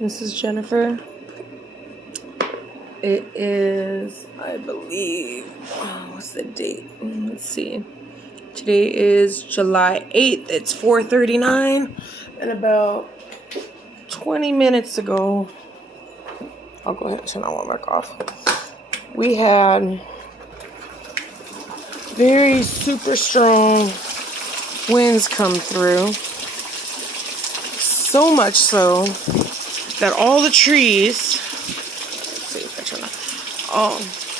This is Jennifer. It is, I believe, what's the date? Let's see. Today is July 8th. It's 4:39, and about 20 minutes ago, I'll go ahead and turn that one back off. We had very super strong winds come through. So much so that all the trees, let's see if I turn that. Oh,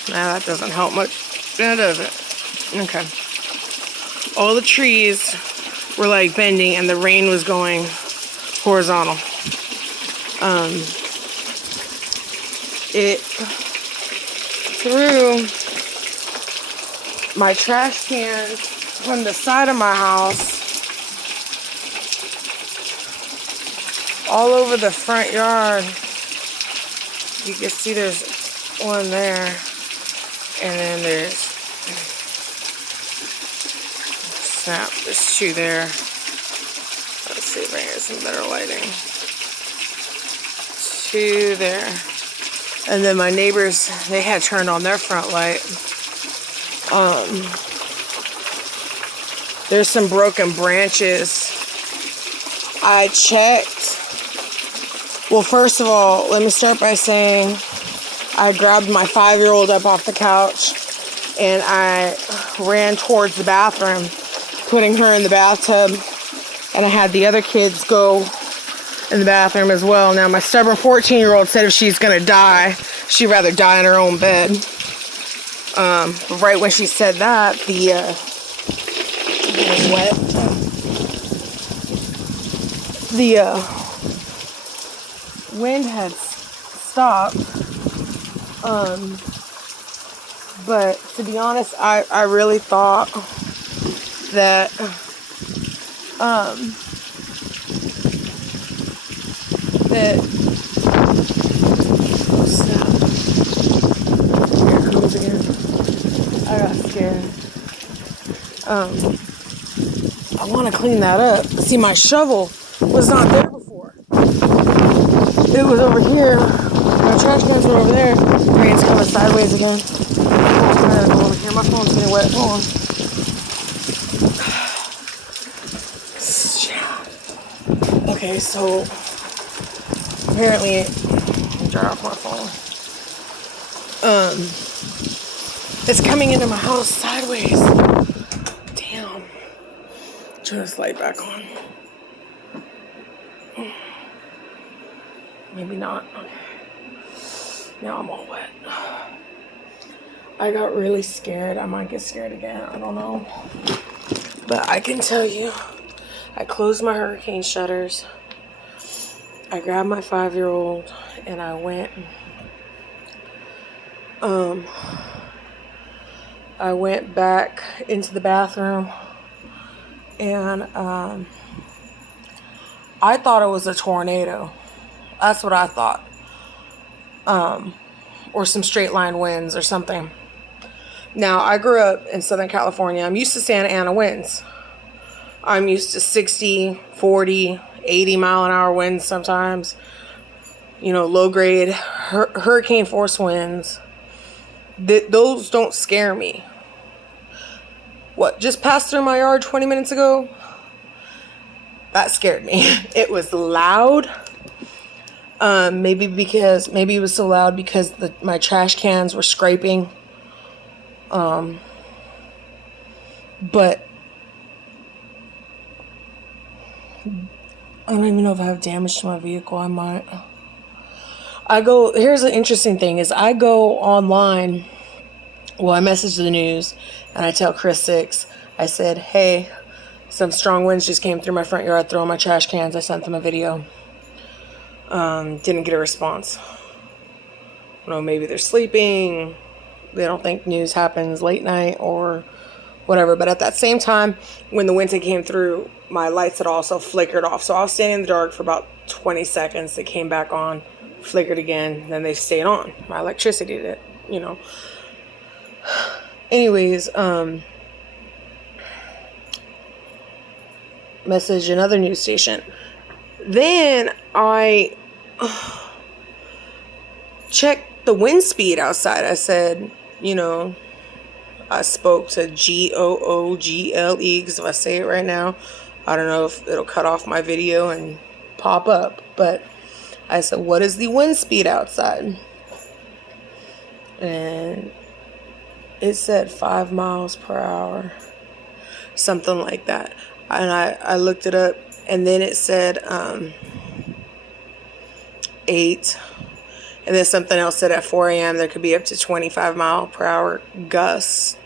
nah, that doesn't help much. That doesn't. Okay. All the trees were like bending and the rain was going horizontal. It threw my trash cans from the side of my house all over the front yard. You can see there's one there, and then there's two there. Let's see if I get some better lighting. Two there. And then my neighbors, they had turned on their front light. There's some broken branches. I checked. Well, first of all, let me start by saying I grabbed my 5-year-old up off the couch and I ran towards the bathroom, putting her in the bathtub, and I had the other kids go in the bathroom as well. Now, my stubborn 14-year-old said if she's gonna die, she'd rather die in her own bed. But right when she said that, the wind had stopped. But to be honest, I really thought that here it comes again. I got scared. I want to clean that up. See, my shovel was not there before. It was over here. My trash cans were over there. Rain's coming sideways again. I gotta go over here. My phone's getting wet. Hold on. Okay, so apparently, let me dry off my phone. It's coming into my house sideways. Damn. Turn this light back on. Maybe not. Now I'm all wet. I got really scared. I might get scared again. I don't know. But I can tell you, I closed my hurricane shutters. I grabbed my 5-year-old and I went. I went back into the bathroom and I thought it was a tornado. That's what I thought. Or some straight line winds or something. Now, I grew up in Southern California. I'm used to Santa Ana winds. I'm used to 60, 40, 80 mile an hour winds sometimes. You know, low grade hurricane force winds. Those don't scare me. What just passed through my yard 20 minutes ago? That scared me. It was loud. Maybe it was so loud because my trash cans were scraping. But I don't even know if I have damage to my vehicle. I might. Here's an interesting thing is I go online. Well, I message the news and I tell Chris 6, I said, hey, some strong winds just came through my front yard throwing my trash cans. I sent them a video. Didn't get a response. You know, maybe they're sleeping. They don't think news happens late night or whatever. But at that same time, when the winds came through, my lights had also flickered off. So I was standing in the dark for about 20 seconds. They came back on, flickered again, then they stayed on. My electricity did, you know. Anyways, message another news station. Then I check the wind speed outside. I said, I spoke to Google, because if I say it right now, I don't know if it'll cut off my video and pop up. But I said, what is the wind speed outside? And it said 5 miles per hour, something like that. And I looked it up, and then it said 8. And then something else said at 4 a.m. there could be up to 25 mile per hour gusts.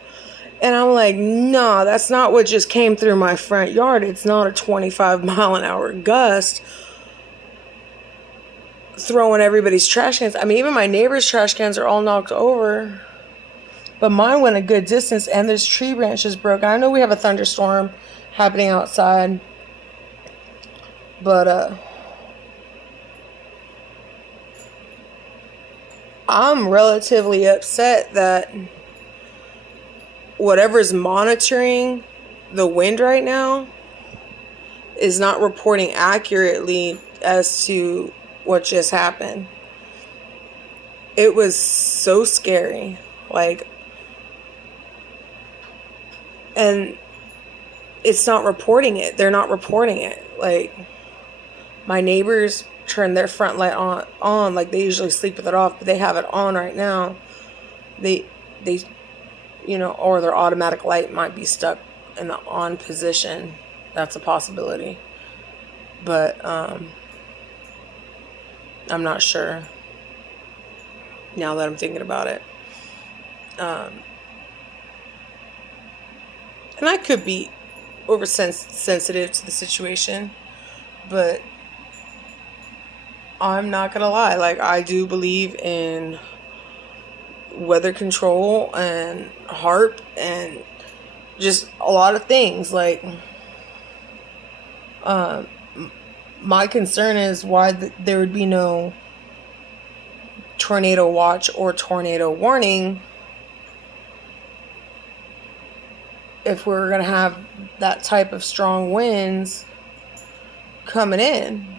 And I'm like, no, that's not what just came through my front yard. It's not a 25 mile an hour gust throwing everybody's trash cans. I mean, even my neighbor's trash cans are all knocked over. But mine went a good distance, and there's tree branches broke. I know we have a thunderstorm happening outside. But I'm relatively upset that whatever's monitoring the wind right now is not reporting accurately as to what just happened. It was so scary. And it's not reporting it. They're not reporting it. My neighbors turn their front light on like they usually sleep with it off, but they have it on right now. They or their automatic light might be stuck in the on position. That's a possibility. But I'm not sure now that I'm thinking about it. And I could be oversensitive to the situation, but I'm not gonna lie. I do believe in weather control and HARP and just a lot of things. My concern is why there would be no tornado watch or tornado warning if we're going to have that type of strong winds coming in.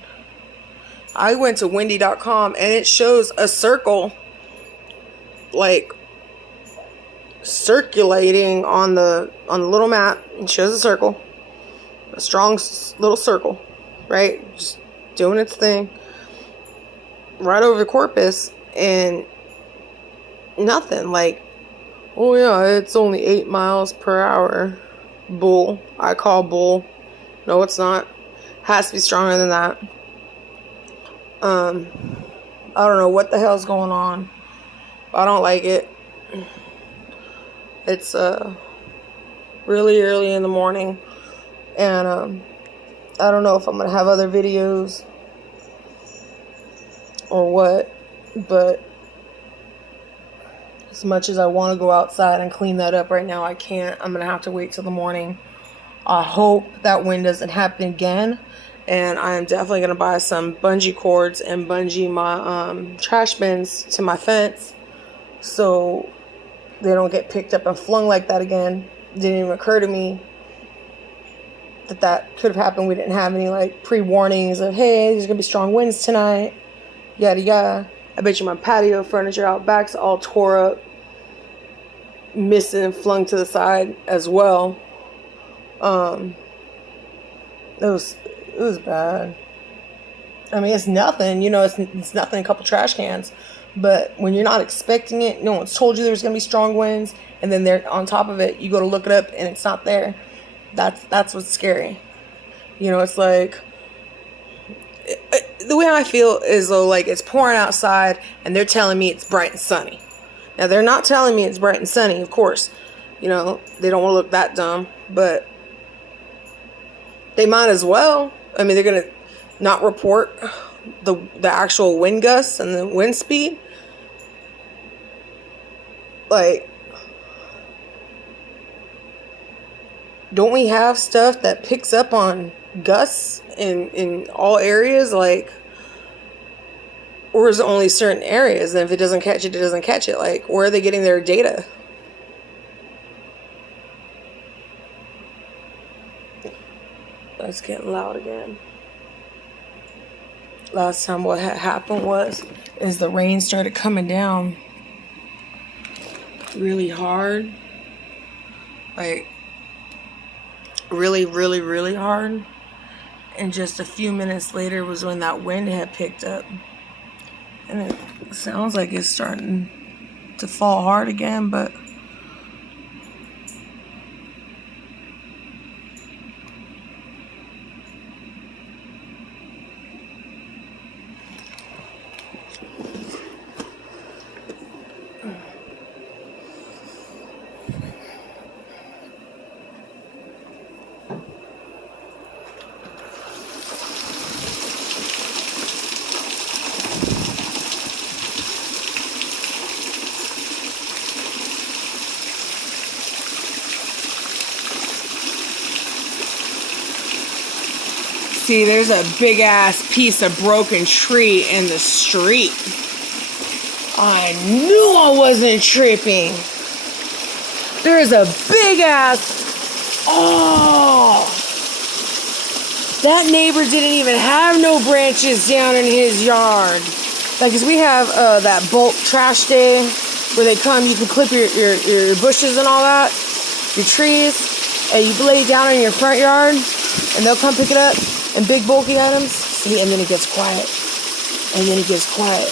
I went to windy.com and it shows a circle circulating on the little map. It shows a circle, a strong little circle, right? Just doing its thing right over the Corpus, and nothing. Oh yeah, it's only 8 miles per hour. Bull. I call bull. No, it's not. Has to be stronger than that. I don't know what the hell's going on. I don't like it. It's really early in the morning, and I don't know if I'm gonna have other videos or what, but as much as I want to go outside and clean that up right now, I can't. I'm gonna have to wait till the morning. I hope that wind doesn't happen again, and I am definitely gonna buy some bungee cords and bungee my trash bins to my fence so they don't get picked up and flung like that again. It didn't even occur to me that could have happened. We didn't have any pre-warnings of, hey, there's gonna be strong winds tonight, yada yada. I bet you my patio furniture out back's all tore up, missing and flung to the side as well. It was bad. I mean, it's nothing, it's nothing, a couple trash cans. But when you're not expecting it, no one's told you there's going to be strong winds, and then they're on top of it, you go to look it up and it's not there. That's what's scary. It's the way I feel is though, it's pouring outside and they're telling me it's bright and sunny. Now, they're not telling me it's bright and sunny, of course. They don't want to look that dumb, but they might as well. I mean, they're going to not report the actual wind gusts and the wind speed. Don't we have stuff that picks up on gusts in all areas? Or is it only certain areas? And if it doesn't catch it, it doesn't catch it. Where are they getting their data? It's getting loud again. last time what had happened is the rain started coming down really hard. Like, really, really, really hard. And just a few minutes later was when that wind had picked up. And it sounds like it's starting to fall hard again, but see, there's a big ass piece of broken tree in the street. I knew I wasn't tripping. There's a big ass. Oh, that neighbor didn't even have no branches down in his yard. Like, 'cause we have that bulk trash day where they come, you can clip your bushes and all that, your trees, and you lay it down in your front yard, and they'll come pick it up. And big bulky items, see, and then it gets quiet. And then it gets quiet.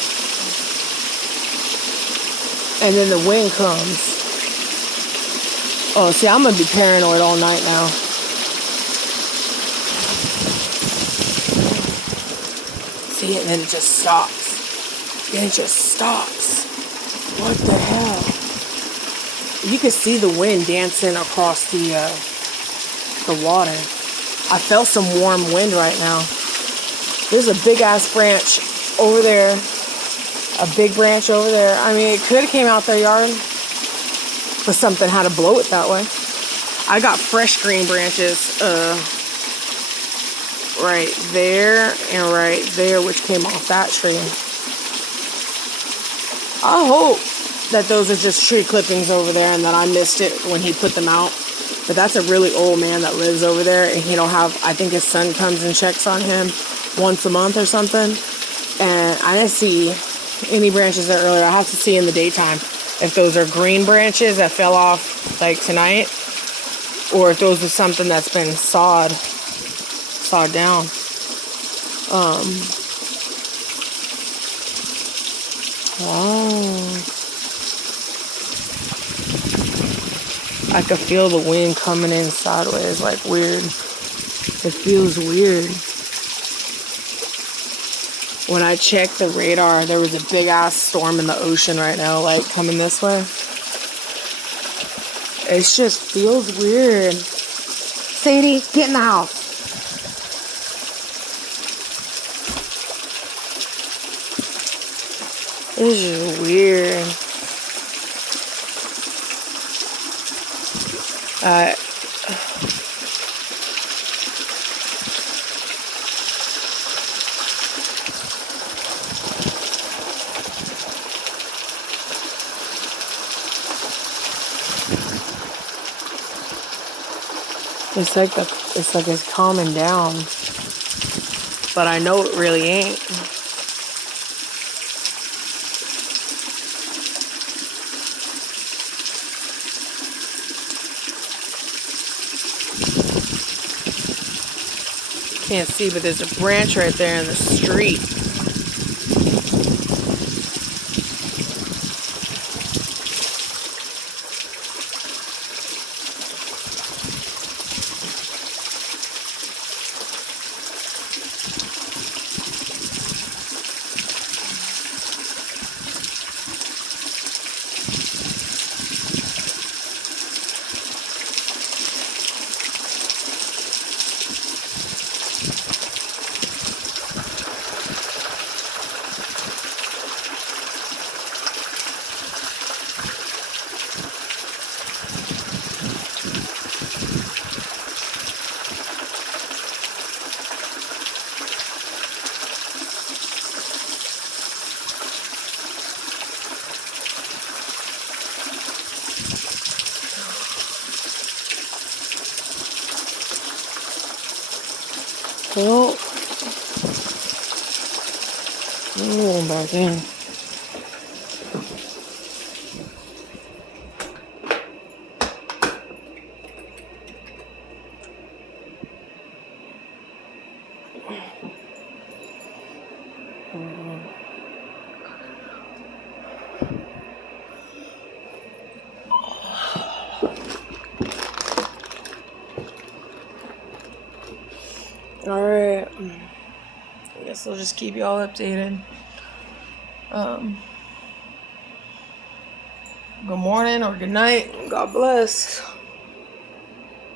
And then the wind comes. Oh, see, I'm going to be paranoid all night now. See, and then it just stops. And it just stops. What the hell? You can see the wind dancing across the water. I felt some warm wind right now. There's a big ass branch over there. A big branch over there. I mean, it could have came out their yard, but something had to blow it that way. I got fresh green branches right there and right there, which came off that tree. I hope that those are just tree clippings over there and that I missed it when he put them out. But that's a really old man that lives over there, and he don't have, I think his son comes and checks on him once a month or something. And I didn't see any branches there earlier. I have to see in the daytime if those are green branches that fell off like tonight, or if those are something that's been sawed down. Oh. I could feel the wind coming in sideways, like weird. It feels weird. When I checked the radar, there was a big ass storm in the ocean right now, like coming this way. It just feels weird. Sadie, get in the house. It's just weird. It's like it's calming down, but I know it really ain't. Can't see, but there's a branch right there in the street. going back in. Alright. I guess I'll just keep y'all updated. Good morning or good night. God bless.